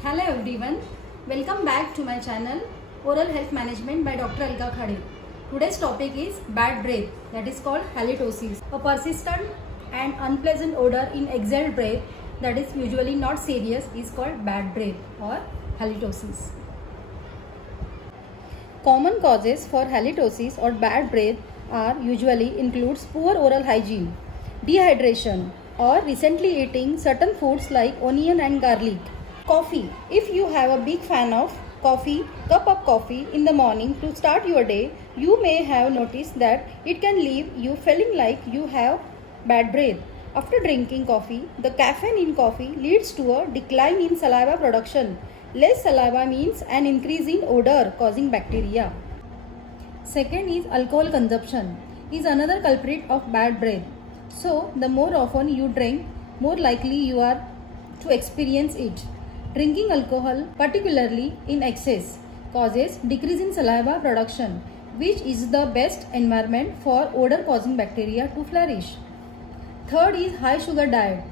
Hello everyone, welcome back to my channel Oral Health Management by Dr. Alka Khade. Today's topic is bad breath, that is called halitosis. A persistent and unpleasant odor in exhaled breath that is usually not serious is called bad breath or halitosis. Common causes for halitosis or bad breath are usually includes poor oral hygiene, dehydration, or recently eating certain foods like onion and garlic. Coffee. If you have a big fan of cup of coffee in the morning to start your day, you may have noticed that it can leave you feeling like you have bad breath. After drinking coffee, the caffeine in coffee leads to a decline in saliva production. Less saliva means an increase in odor causing bacteria. Second is alcohol consumption is another culprit of bad breath. So, the more often you drink, more likely you are to experience it. Drinking alcohol, particularly in excess, causes decrease in saliva production, which is the best environment for odor causing bacteria to flourish. Third is high sugar diet.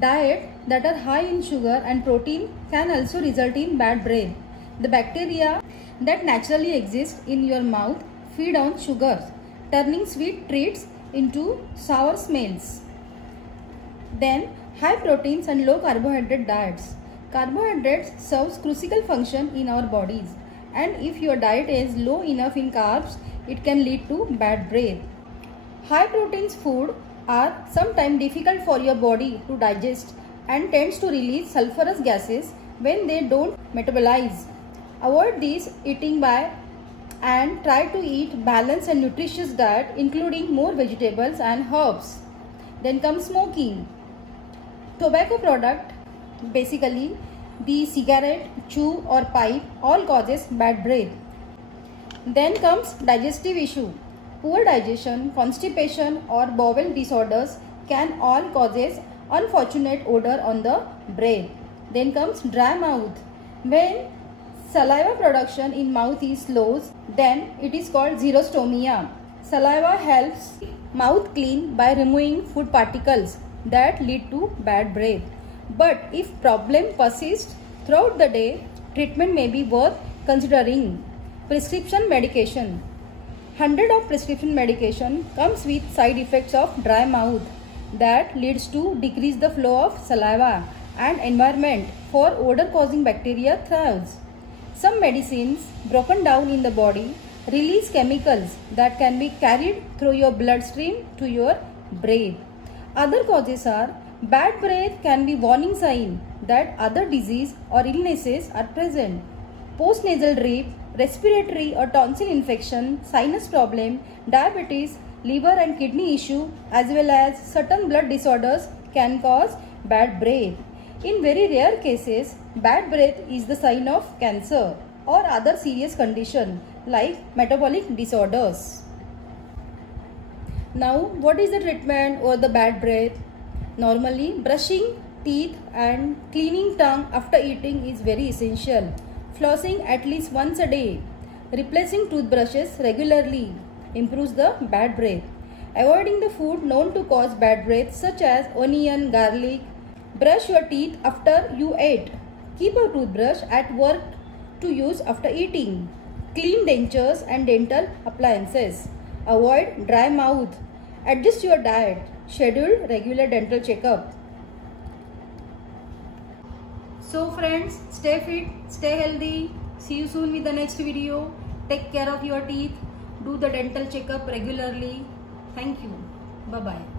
Diet that are high in sugar and protein can also result in bad breath. The bacteria that naturally exist in your mouth feed on sugars, turning sweet treats into sour smells. Then high proteins and low carbohydrate diets. Carbohydrates serves crucial function in our bodies, and if your diet is low enough in carbs, it can lead to bad breath. High proteins food are sometimes difficult for your body to digest and tends to release sulfurous gases when they don't metabolize. Avoid this eating by and try to eat balanced and nutritious diet including more vegetables and herbs. Then comes smoking. Tobacco product, basically the cigarette, chew or pipe, all causes bad breath. Then comes digestive issue. Poor digestion, constipation or bowel disorders can all causes unfortunate odor on the breath. Then comes dry mouth. When saliva production in mouth is slow, then it is called xerostomia. Saliva helps mouth clean by removing food particles that lead to bad breath. But if problem persists throughout the day, treatment may be worth considering. Prescription medication. 100 of prescription medication comes with side effects of dry mouth that leads to decrease the flow of saliva and environment for odor causing bacteria thrives. Some medicines broken down in the body release chemicals that can be carried through your bloodstream to your breath. Other causes are bad breath can be warning sign that other disease or illnesses are present. Postnasal drip, respiratory or tonsil infection, sinus problem, diabetes, liver and kidney issue as well as certain blood disorders can cause bad breath. In very rare cases, bad breath is the sign of cancer or other serious condition like metabolic disorders. Now, what is the treatment for the bad breath? Normally, brushing teeth and cleaning tongue after eating is very essential. Flossing at least once a day. Replacing toothbrushes regularly improves the bad breath. Avoiding the food known to cause bad breath such as onion, garlic. Brush your teeth after you ate. Keep a toothbrush at work to use after eating. Clean dentures and dental appliances. Avoid dry mouth. Adjust your diet. Schedule regular dental checkup. So friends, stay fit, stay healthy. See you soon with the next video. Take care of your teeth. Do the dental checkup regularly. Thank you. Bye-bye.